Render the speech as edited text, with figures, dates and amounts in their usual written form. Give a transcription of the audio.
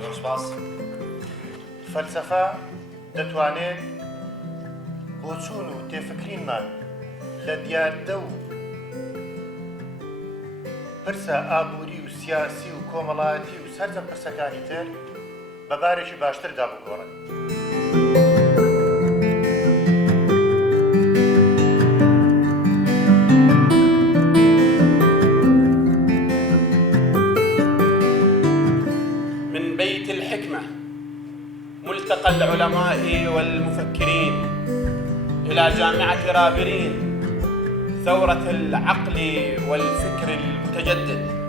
زۆر سپاس. فەلسەفە دەتوانێت بۆ چوون و تێفکرینمان لە دیاردە و پرسە ئابووری و سیاسی و کۆمەڵایەتی و سەرجەم پرسەکانی تر بە بارێکی باشتردا بگۆڕن. من بيت الحكمة ملتقى العلماء والمفكرين إلى جامعة رابرين ثورة العقل والفكر المتجدد.